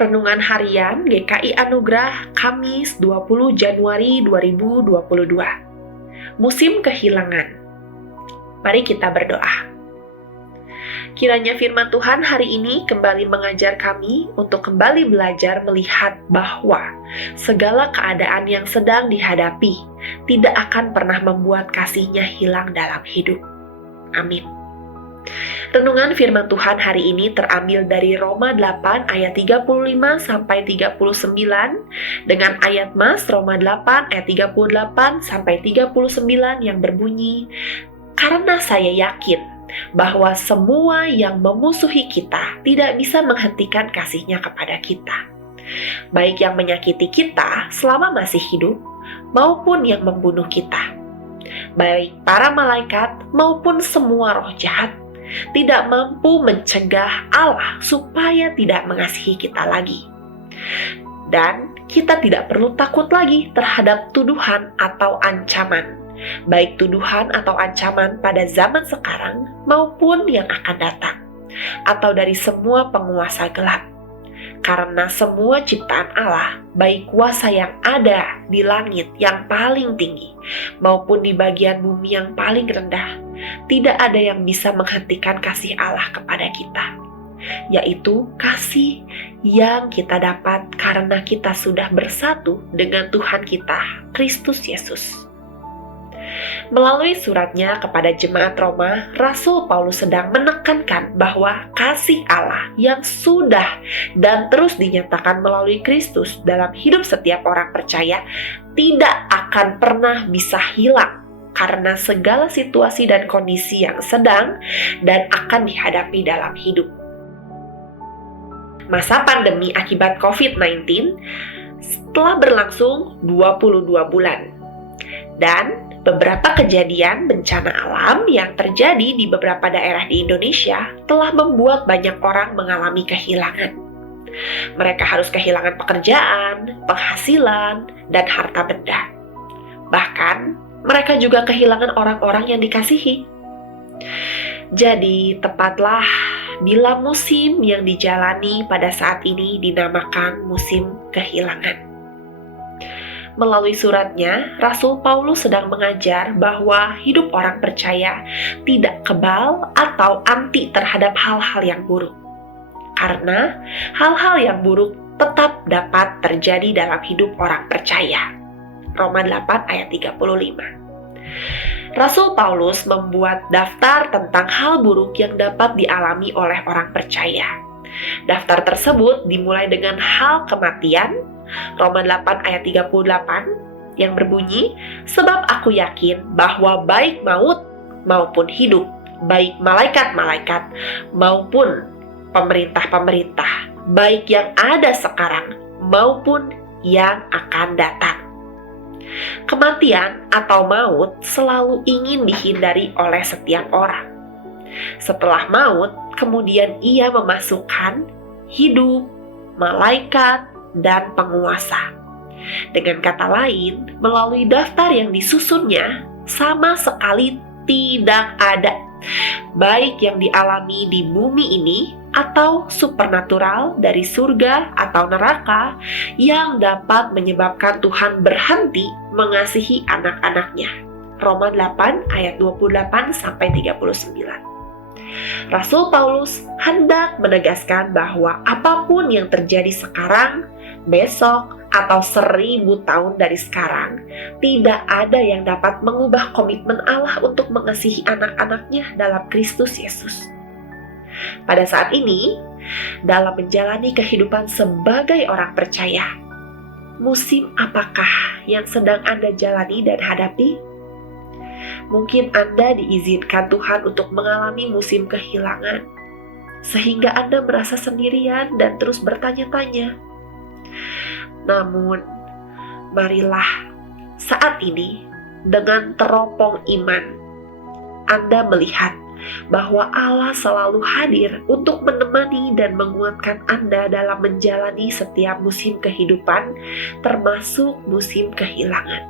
Renungan Harian GKI Anugerah Kamis 20 Januari 2022. Musim Kehilangan. Mari kita berdoa. Kiranya firman Tuhan hari ini kembali mengajar kami untuk kembali belajar melihat bahwa segala keadaan yang sedang dihadapi tidak akan pernah membuat kasih-Nya hilang dalam hidup. Amin. Renungan firman Tuhan hari ini terambil dari Roma 8 ayat 35 sampai 39 dengan ayat Mas Roma 8 ayat 38 sampai 39 yang berbunyi, "Karena saya yakin bahwa semua yang memusuhi kita tidak bisa menghentikan kasih-Nya kepada kita, baik yang menyakiti kita selama masih hidup maupun yang membunuh kita, baik para malaikat maupun semua roh jahat, tidak mampu mencegah Allah supaya tidak mengasihi kita lagi. Dan kita tidak perlu takut lagi terhadap tuduhan atau ancaman, baik tuduhan atau ancaman pada zaman sekarang maupun yang akan datang, atau dari semua penguasa gelap. Karena semua ciptaan Allah, baik kuasa yang ada di langit yang paling tinggi maupun di bagian bumi yang paling rendah, tidak ada yang bisa menghentikan kasih Allah kepada kita, yaitu kasih yang kita dapat karena kita sudah bersatu dengan Tuhan kita, Kristus Yesus. Melalui suratnya kepada jemaat Roma, Rasul Paulus sedang menekankan bahwa kasih Allah yang sudah dan terus dinyatakan melalui Kristus dalam hidup setiap orang percaya tidak akan pernah bisa hilang karena segala situasi dan kondisi yang sedang dan akan dihadapi dalam hidup. Masa pandemi akibat COVID-19 telah berlangsung 22 bulan, dan beberapa kejadian bencana alam yang terjadi di beberapa daerah di Indonesia telah membuat banyak orang mengalami kehilangan. Mereka harus kehilangan pekerjaan, penghasilan, dan harta benda. Bahkan, mereka juga kehilangan orang-orang yang dikasihi. Jadi, tepatlah bila musim yang dijalani pada saat ini dinamakan musim kehilangan. Melalui suratnya, Rasul Paulus sedang mengajar bahwa hidup orang percaya tidak kebal atau anti terhadap hal-hal yang buruk. Karena hal-hal yang buruk tetap dapat terjadi dalam hidup orang percaya. Roma 8 ayat 35. Rasul Paulus membuat daftar tentang hal buruk yang dapat dialami oleh orang percaya. Daftar tersebut dimulai dengan hal kematian, Roma 8 ayat 38 yang berbunyi, "Sebab aku yakin bahwa baik maut maupun hidup, baik malaikat-malaikat maupun pemerintah-pemerintah, baik yang ada sekarang maupun yang akan datang." Kematian atau maut selalu ingin dihindari oleh setiap orang. Setelah maut, kemudian ia memasukkan hidup, malaikat, dan penguasa. Dengan kata lain, melalui daftar yang disusunnya, sama sekali tidak ada, baik yang dialami di bumi ini atau supernatural dari surga atau neraka, yang dapat menyebabkan Tuhan berhenti mengasihi anak-anaknya. Roma 8 ayat 28-39. Rasul Paulus hendak menegaskan bahwa apapun yang terjadi sekarang, besok, atau 1000 tahun dari sekarang, tidak ada yang dapat mengubah komitmen Allah untuk mengasihi anak-anaknya dalam Kristus Yesus. Pada saat ini, dalam menjalani kehidupan sebagai orang percaya, musim apakah yang sedang Anda jalani dan hadapi? Mungkin Anda diizinkan Tuhan untuk mengalami musim kehilangan, sehingga Anda merasa sendirian dan terus bertanya-tanya. Namun, marilah saat ini dengan teropong iman, Anda melihat bahwa Allah selalu hadir untuk menemani dan menguatkan Anda dalam menjalani setiap musim kehidupan, termasuk musim kehilangan.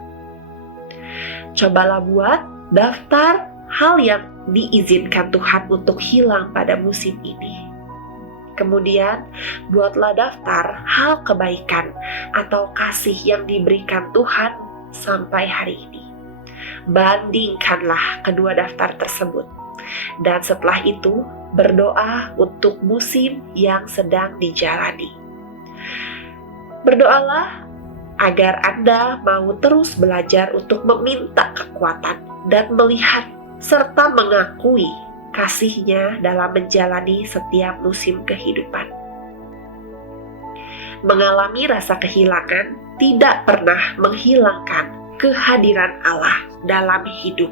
Cobalah buat daftar hal yang diizinkan Tuhan untuk hilang pada musim ini. Kemudian, buatlah daftar hal kebaikan atau kasih yang diberikan Tuhan sampai hari ini. Bandingkanlah kedua daftar tersebut. Dan setelah itu, berdoa untuk musim yang sedang dijalani. Berdoalah agar Anda mau terus belajar untuk meminta kekuatan dan melihat serta mengakui kasih-Nya dalam menjalani setiap musim kehidupan. Mengalami rasa kehilangan tidak pernah menghilangkan kehadiran Allah dalam hidup.